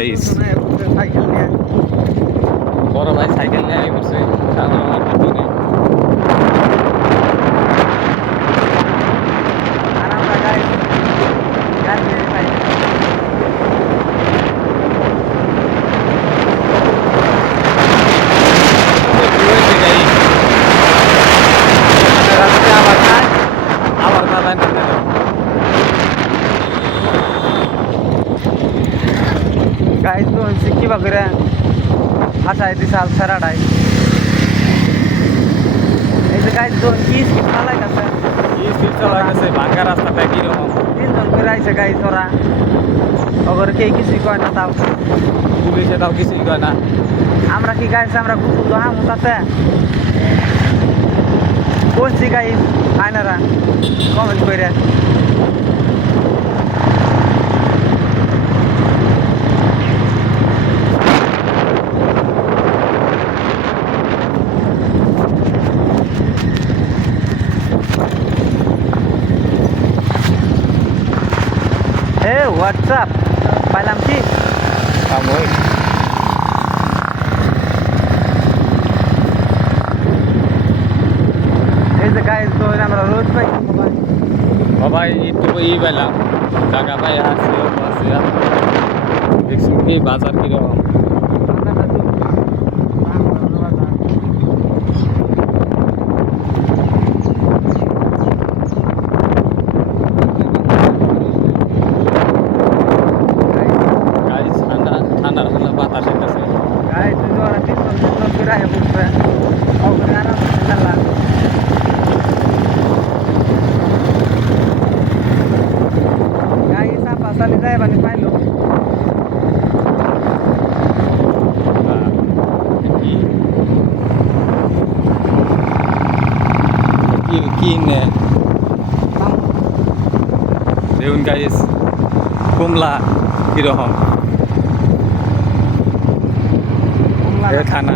Guys, cycle নিয়ে বড় ভাই সাইকেল নিয়ে আগে করছে আমার পিছনে। আর আমরা গাড়ি নিয়ে যাই। হয়েছে গাইস, রাস্তায় আবার না যায় না। গাড়ি তো কিবা করে ফাটাই দিছে আল ফেরাটাই। এই যে গাড়ি তো কি স্পিড চালাইতেছে, কি স্পিড চালাইতেছে, ভাঙ্গা রাস্তাটা কিরকম। তিনজন করে আইছে গাড়ি চড়া, ওগর কে কিছুই কয় না। তাও পুলিশে তাও কিছুই কয় না। আমরা কি গাইছে, আমরা কুকুর তো হামু তাতে বলছি গাই আয়নারা কমেন্ট করে। হে হোয়াটসঅ্যাপ পাইলাম কি ওই এই যে গাইজ তো আমরা রোজ পাই মোবাইল। সবাই একটু পেলাম, টাকা পাই আসছে দেখছি কি বাজার কিরকম। গাইস ঠান্ডা ঠান্ডা ঠান্ডা বাতাস আছে। গাইজ তো ওরা তিনজন করে আগে বসবে ওখানে আরাম খেলা। গাড়ি চাপা চালি যায় মানে পাইলো কি কি কি নে দেখুন গাইস কমলা কিরকম খানা।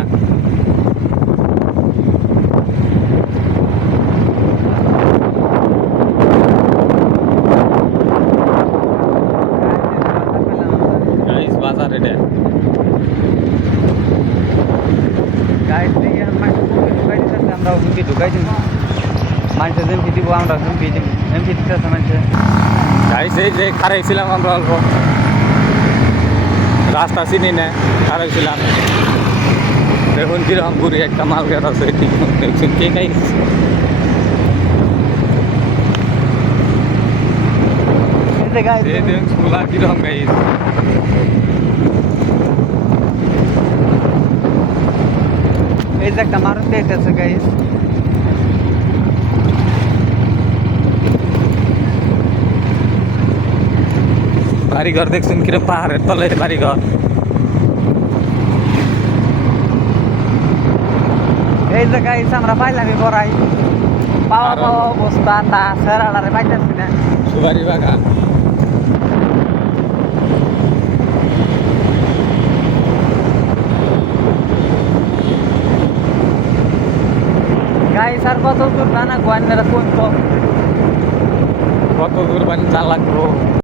গাইস বাজার এটা গাইজ থেকে মানুষ ঢুকাই দিতেছে, আমরা হুমকি ঢুকাই দিব। মানুষের এমপি দিব, আমরা হুমকি দিব। এমপি দিতেছে মানুষের। গাইস এই যে খারাইছিলাম আমরা অল্প, রাস্তা চিনি না, খারাইছিলাম। দেখুন কিরকম ঘুরি একটা মাল গাছ আছে দেখছেন কে গাইস। এই যে গাইজ দেখুন চুলা কিরকম গাইস। এই যে একটা মারুতি আইতেছে গাইজ। বাড়িঘর দেখছেন কিরকম পাহাড়ের তলে বাড়িঘর। এই যে গাইজ আমরা পাইলামই পড়াই পাওয়া আরো- পাওয়া অবস্থা তা সেরালারে পাইতেছি না। সুপারি বাগান গাইজ আর কত দূর না না গোয়ান্দারা কোন কত দূর পানি চা লাগবো।